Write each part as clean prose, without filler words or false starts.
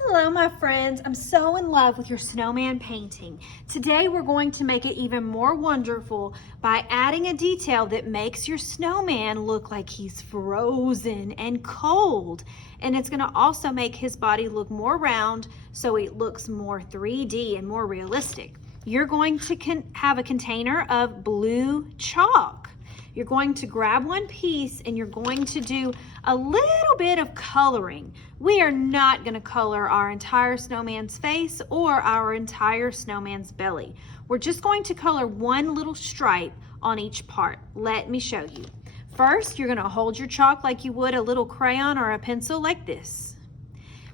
Hello, my friends. I'm so in love with your snowman painting. Today, we're going to make it even more wonderful by adding a detail that makes your snowman look like he's frozen and cold. And it's going to also make his body look more round so it looks more 3D and more realistic. You're going to have a container of blue chalk. You're going to grab one piece and you're going to do a little bit of coloring. We are not going to color our entire snowman's face or our entire snowman's belly. We're just going to color one little stripe on each part. Let me show you. First, you're going to hold your chalk like you would a little crayon or a pencil like this.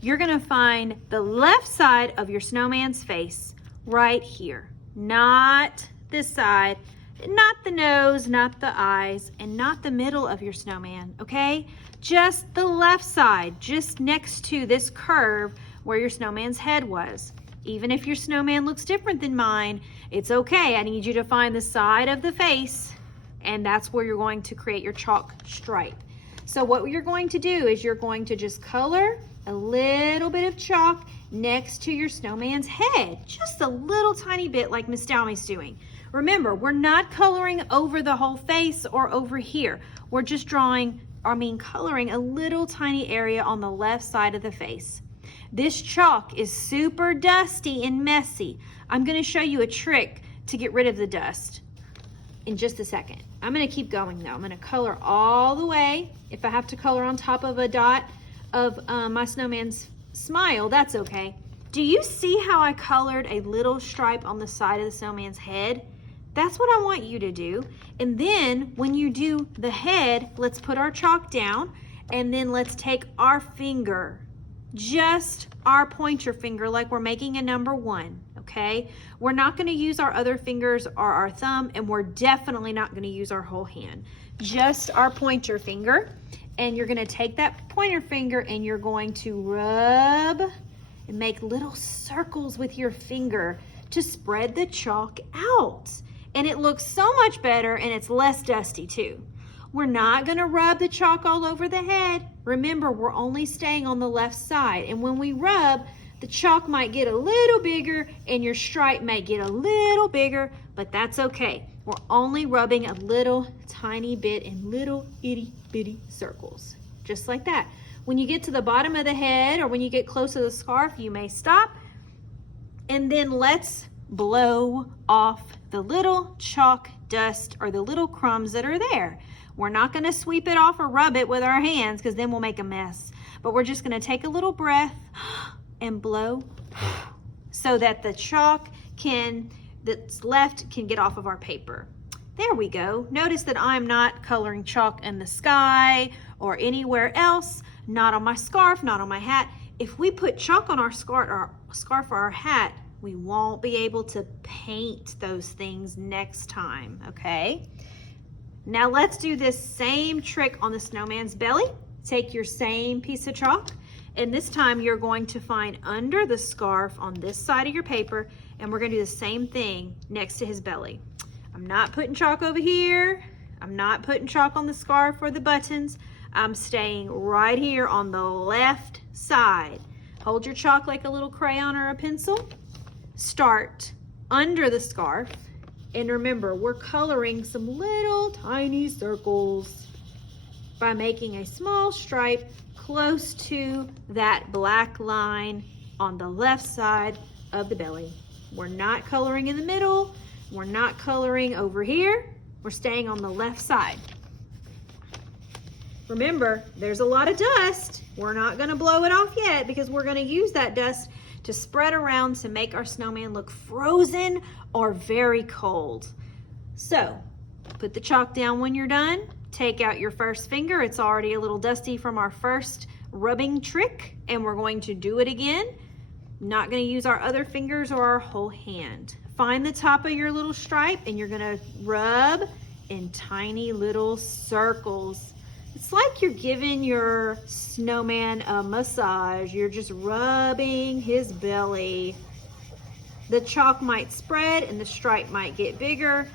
You're going to find the left side of your snowman's face right here, not this side. Not the nose, not the eyes, and not the middle of your snowman, okay? Just the left side, just next to this curve where your snowman's head was. Even if your snowman looks different than mine, it's okay. I need you to find the side of the face, and that's where you're going to create your chalk stripe. So what you're going to do is you're going to just color a little bit of chalk next to your snowman's head, just a little tiny bit like Miss Dalmy's doing. Remember, we're not coloring over the whole face or over here. We're just coloring a little tiny area on the left side of the face. This chalk is super dusty and messy. I'm going to show you a trick to get rid of the dust in just a second. I'm going to keep going though. I'm going to color all the way. If I have to color on top of a dot of my snowman's smile, that's okay. Do you see how I colored a little stripe on the side of the snowman's head? That's what I want you to do. And then when you do the head, let's put our chalk down and then let's take our finger, just our pointer finger like we're making a number 1, okay? We're not gonna use our other fingers or our thumb, and we're definitely not gonna use our whole hand. Just our pointer finger. And you're gonna take that pointer finger and you're going to rub and make little circles with your finger to spread the chalk out. And it looks so much better and it's less dusty too. We're not gonna rub the chalk all over the head. Remember, we're only staying on the left side. And when we rub, the chalk might get a little bigger and your stripe might get a little bigger, but that's okay. We're only rubbing a little tiny bit in little itty bitty circles, just like that. When you get to the bottom of the head or when you get close to the scarf, you may stop. And then let's blow off the little chalk dust or the little crumbs that are there. We're not gonna sweep it off or rub it with our hands because then we'll make a mess. But we're just gonna take a little breath and blow so that the chalk that's left can get off of our paper. There we go. Notice that I'm not coloring chalk in the sky or anywhere else, not on my scarf, not on my hat. If we put chalk on our scarf or our hat, we won't be able to paint those things next time, okay? Now let's do this same trick on the snowman's belly. Take your same piece of chalk, and this time you're going to find under the scarf on this side of your paper, and we're gonna do the same thing next to his belly. I'm not putting chalk over here. I'm not putting chalk on the scarf or the buttons. I'm staying right here on the left side. Hold your chalk like a little crayon or a pencil. Start under the scarf, and remember, we're coloring some little tiny circles by making a small stripe close to that black line on the left side of the belly. We're not coloring in the middle. We're not coloring over here. We're staying on the left side. Remember, there's a lot of dust. We're not gonna blow it off yet because we're gonna use that dust to spread around to make our snowman look frozen or very cold. So, put the chalk down when you're done. Take out your first finger. It's already a little dusty from our first rubbing trick, and we're going to do it again. Not gonna use our other fingers or our whole hand. Find the top of your little stripe and you're gonna rub in tiny little circles. It's like you're giving your snowman a massage. You're just rubbing his belly. The chalk might spread and the stripe might get bigger,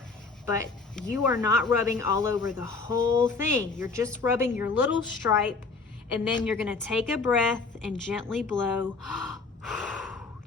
but you are not rubbing all over the whole thing. You're just rubbing your little stripe, and then you're gonna take a breath and gently blow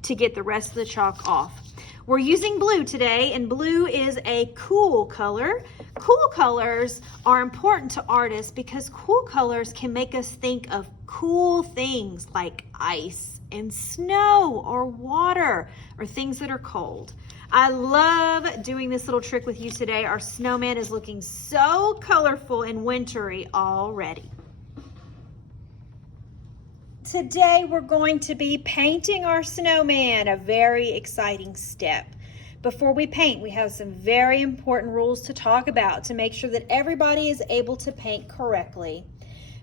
to get the rest of the chalk off. We're using blue today, and blue is a cool color. Cool colors are important to artists because cool colors can make us think of cool things like ice and snow or water or things that are cold. I love doing this little trick with you today. Our snowman is looking so colorful and wintry already. Today we're going to be painting our snowman, a very exciting step. Before we paint, we have some very important rules to talk about to make sure that everybody is able to paint correctly.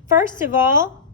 First of all,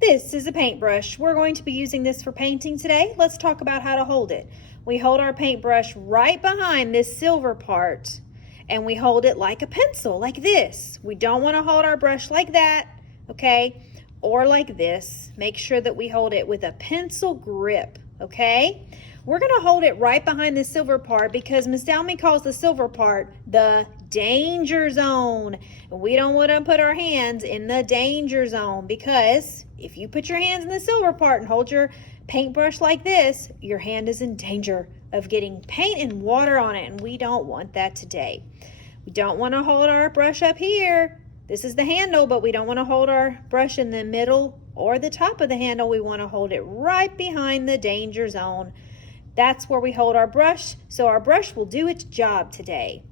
this is a paintbrush. We're going to be using this for painting today. Let's talk about how to hold it. We hold our paintbrush right behind this silver part, and we hold it like a pencil, like this. We don't want to hold our brush like that, okay? Or like this. Make sure that we hold it with a pencil grip, okay? We're gonna hold it right behind the silver part because Miss Dalmy calls the silver part the danger zone. We don't wanna put our hands in the danger zone because if you put your hands in the silver part and hold your paintbrush like this, your hand is in danger of getting paint and water on it, and we don't want that today. We don't wanna hold our brush up here. This is the handle, but we don't want to hold our brush in the middle or the top of the handle. We want to hold it right behind the danger zone. That's where we hold our brush, so our brush will do its job today.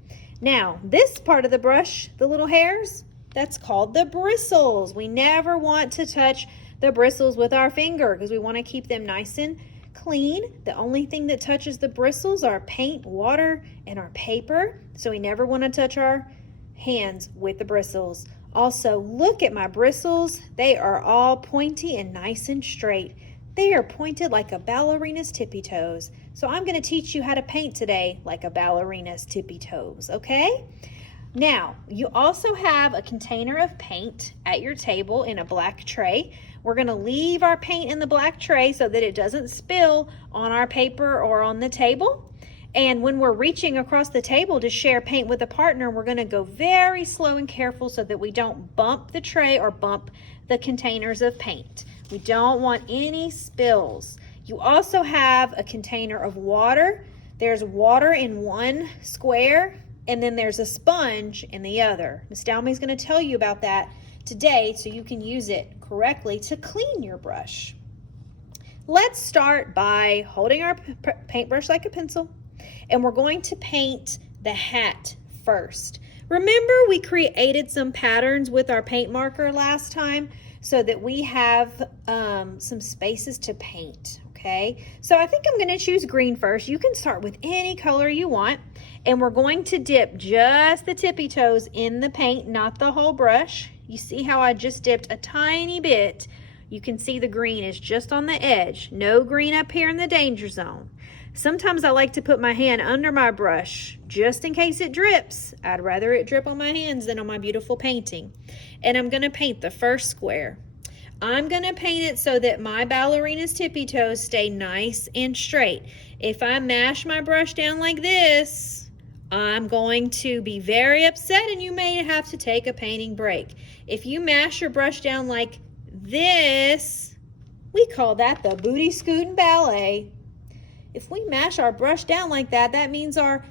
Now, this part of the brush, the little hairs, that's called the bristles. We never want to touch the bristles with our finger because we want to keep them nice and clean. The only thing that touches the bristles are paint, water, and our paper, so we never want to touch our hands with the bristles. Also, look at my bristles. They are all pointy and nice and straight. They are pointed like a ballerina's tippy toes. So I'm going to teach you how to paint today like a ballerina's tippy toes, okay? Now, you also have a container of paint at your table in a black tray. We're going to leave our paint in the black tray so that it doesn't spill on our paper or on the table. And when we're reaching across the table to share paint with a partner, we're going to go very slow and careful so that we don't bump the tray or bump the containers of paint. We don't want any spills. You also have a container of water. There's water in one square, and then there's a sponge in the other. Miss Dalmy's going to tell you about that today so you can use it correctly to clean your brush. Let's start by holding our paintbrush like a pencil. And we're going to paint the hat first. Remember, we created some patterns with our paint marker last time so that we have some spaces to paint, okay? So I think I'm gonna choose green first. You can start with any color you want. And we're going to dip just the tippy toes in the paint, not the whole brush. You see how I just dipped a tiny bit? You can see the green is just on the edge. No green up here in the danger zone. Sometimes I like to put my hand under my brush just in case it drips. I'd rather it drip on my hands than on my beautiful painting. And I'm going to paint the first square. I'm going to paint it so that my ballerina's tippy toes stay nice and straight. If I mash my brush down like this, I'm going to be very upset and you may have to take a painting break. If you mash your brush down like this, we call that the booty scootin' ballet. If we mash our brush down like that, that means our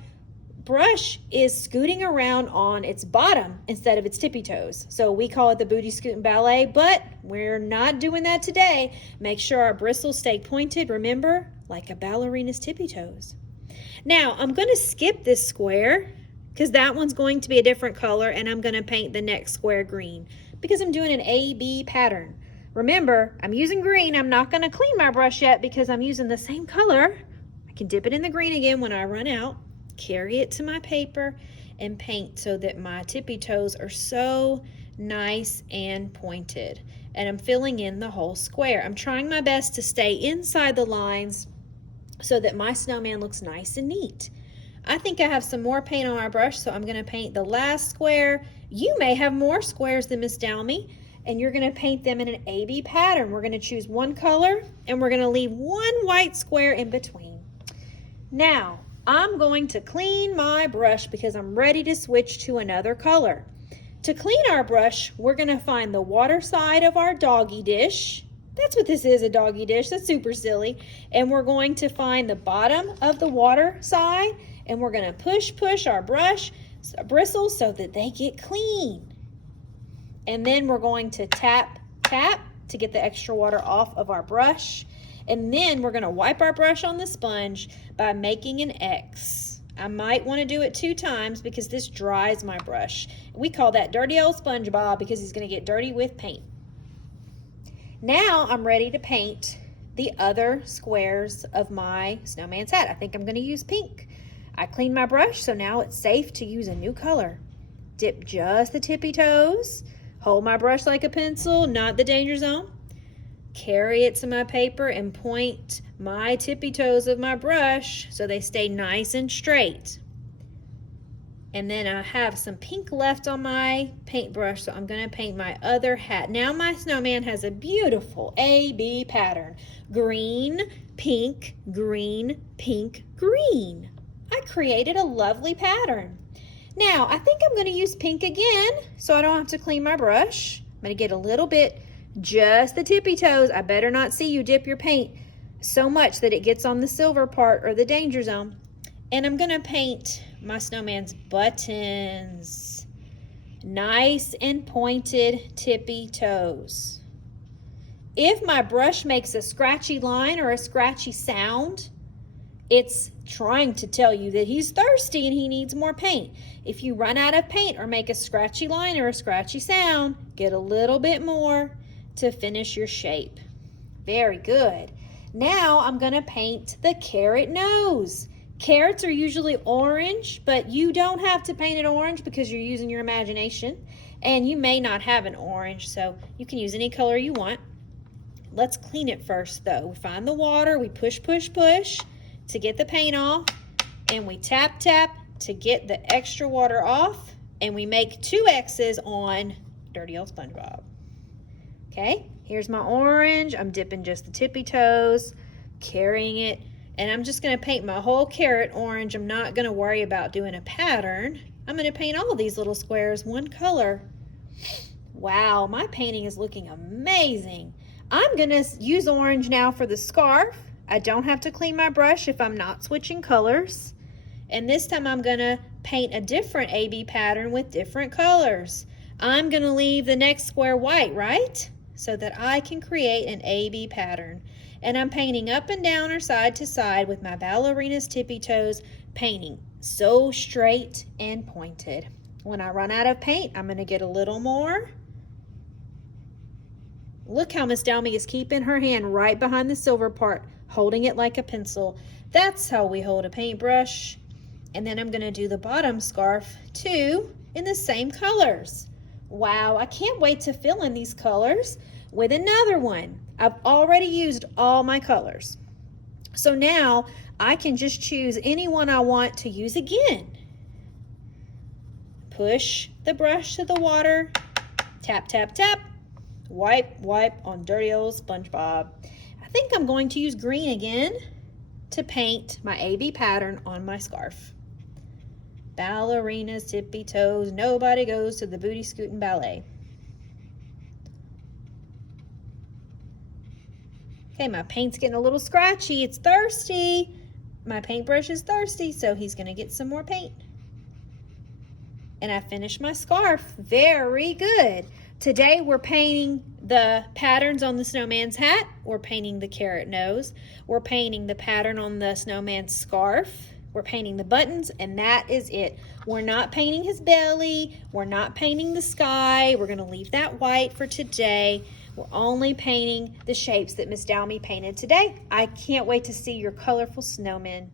brush is scooting around on its bottom instead of its tippy toes. So we call it the booty scootin' ballet, but we're not doing that today. Make sure our bristles stay pointed, remember, like a ballerina's tippy toes. Now, I'm going to skip this square because that one's going to be a different color, and I'm going to paint the next square green because I'm doing an A-B pattern. Remember, I'm using green. I'm not going to clean my brush yet because I'm using the same color. I can dip it in the green again when I run out, carry it to my paper, and paint so that my tippy toes are so nice and pointed. And I'm filling in the whole square. I'm trying my best to stay inside the lines so that my snowman looks nice and neat. I think I have some more paint on my brush, so I'm going to paint the last square. You may have more squares than Miss Dalmy, and you're going to paint them in an A-B pattern. We're going to choose one color, and we're going to leave one white square in between. Now, I'm going to clean my brush because I'm ready to switch to another color. To clean our brush, we're going to find the water side of our doggy dish, That's what this is, a doggy dish. That's super silly. And we're going to find the bottom of the water side, and we're going to push our brush bristles so that they get clean. And then we're going to tap to get the extra water off of our brush. And then we're going to wipe our brush on the sponge by making an X. I might want to do it 2 times because this dries my brush. We call that dirty old SpongeBob because he's going to get dirty with paint. Now I'm ready to paint the other squares of my snowman's hat. I think I'm going to use pink. I cleaned my brush, so now it's safe to use a new color. Dip just the tippy toes. Hold my brush like a pencil, not the danger zone. Carry it to my paper and point my tippy toes of my brush so they stay nice and straight. And then I have some pink left on my paintbrush, so I'm going to paint my other hat. Now my snowman has a beautiful A-B pattern. Green, pink, green, pink, green. I created a lovely pattern. Now, I think I'm going to use pink again so I don't have to clean my brush. I'm going to get a little bit, just the tippy toes. I better not see you dip your paint so much that it gets on the silver part or the danger zone. And I'm going to paint my snowman's buttons. Nice and pointed tippy toes. If my brush makes a scratchy line or a scratchy sound, it's trying to tell you that he's thirsty and he needs more paint. If you run out of paint or make a scratchy line or a scratchy sound, get a little bit more to finish your shape. Very good. Now I'm going to paint the carrot nose. Carrots are usually orange, but you don't have to paint it orange because you're using your imagination. And you may not have an orange, so you can use any color you want. Let's clean it first though. We find the water, we push to get the paint off, and we tap to get the extra water off, and we make 2 X's on dirty old SpongeBob. Okay, here's my orange. I'm dipping just the tippy toes, carrying it, and I'm just going to paint my whole carrot orange. I'm not going to worry about doing a pattern. I'm going to paint all these little squares one color. Wow, my painting is looking amazing. I'm going to use orange now for the scarf. I don't have to clean my brush if I'm not switching colors. And this time I'm going to paint a different AB pattern with different colors. I'm going to leave the next square white, right? So that I can create an AB pattern. And I'm painting up and down or side to side with my ballerina's tippy toes, painting so straight and pointed. When I run out of paint, I'm going to get a little more. Look how Miss Dalmy is keeping her hand right behind the silver part, holding it like a pencil. That's how we hold a paintbrush. And then I'm going to do the bottom scarf too in the same colors. Wow, I can't wait to fill in these colors with another one. I've already used all my colors. So now I can just choose any one I want to use again. Push the brush to the water, tap, wipe on dirty old SpongeBob. I think I'm going to use green again to paint my AB pattern on my scarf. Ballerinas, tippy toes, nobody goes to the booty scootin' ballet. Okay, my paint's getting a little scratchy. It's thirsty. My paintbrush is thirsty, so he's gonna get some more paint. And I finished my scarf. Very good. Today we're painting the patterns on the snowman's hat. We're painting the carrot nose. We're painting the pattern on the snowman's scarf. We're painting the buttons, and that is it. We're not painting his belly. We're not painting the sky. We're gonna leave that white for today. We're only painting the shapes that Miss Dalmy painted today. I can't wait to see your colorful snowmen.